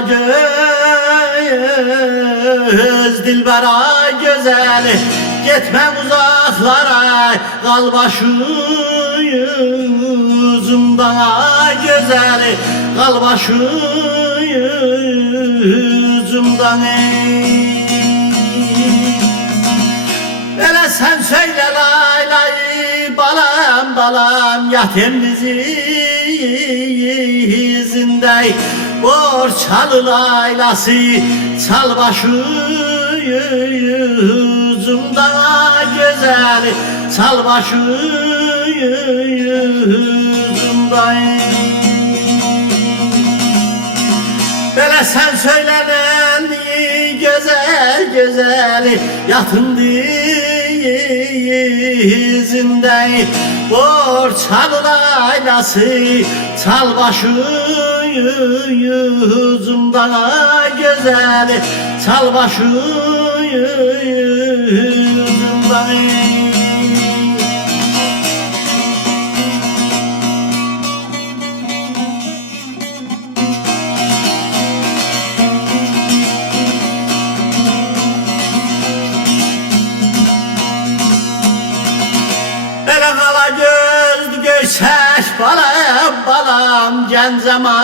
göz dilbera güzeli, gitme uzaklara, kal başucumdan güzeli, kal başucumdan. Hele sen söyle lay lay balam balam, yatim dizinde borçalı laylası, çal başucumdan güzel, çal başucumdan. Böyle sen söylenen güzel güzel, yatın dizinde borçalı laylası, çal başucumdan güzel, çal başucumdan. Göçeş balam balam genzemayalı,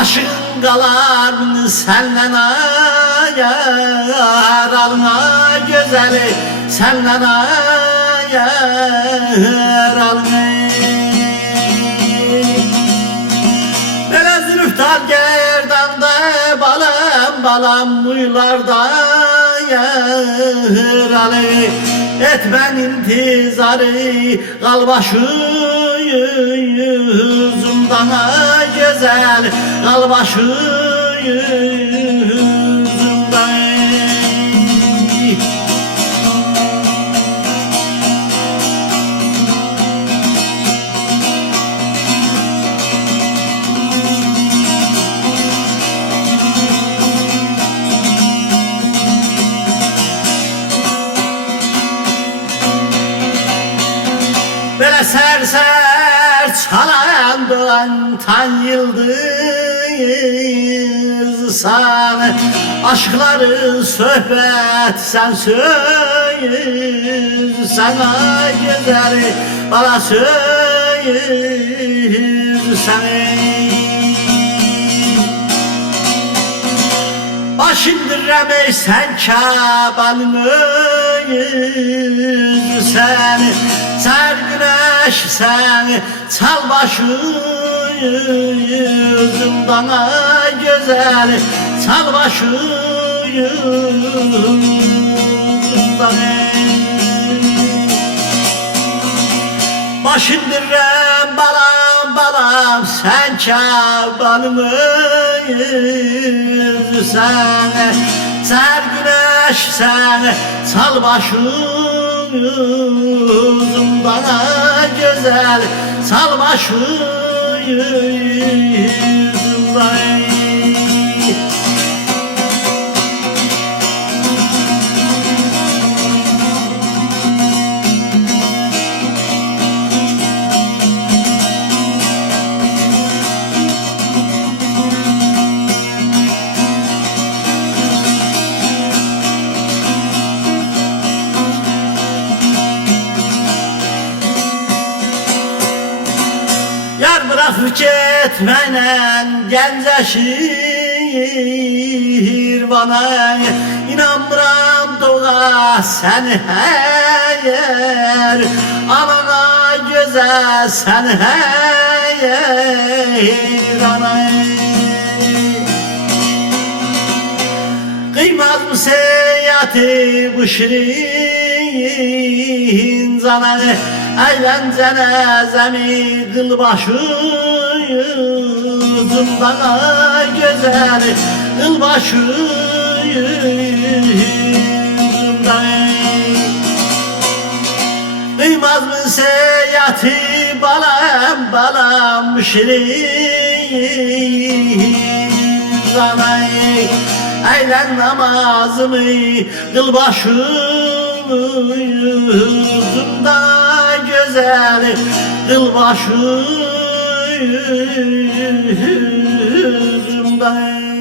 aşkın kalar senden ayaralına güzeli, senden ayaralına. Böyle zülüftar gerdanda balam balam uylarda yaralı, etmen intizarı, kal başucumdan güzel, kal başucumdan. Böyle ser ser çalan doğan tan yıldız sana, aşkları sohbet sen söz, sana güzel bana söz sana. Başındır remey sen Kabe'nin özü seni, ser güneş seni, çal başucumdan güzel, çal başucumdan. Başındır rem balam balam sen Kabe'nin özü seni, ser güneş seni, çal başucumdan güzel, çal başucumdan. Yar bırakıp gitmenen genceşir bana, inanmıram doğa sen her, anana güzel sen her ana. Kıymaz mı seyahati bu şirin zananı, eğlencene zemi kıl başucumdan güzel, kıl başucumdan. Kıymaz mı seyahati balam balam şirin zananı, eğlen namazımı kıl başucumdan güzel, kıl başucumdan. bağrımda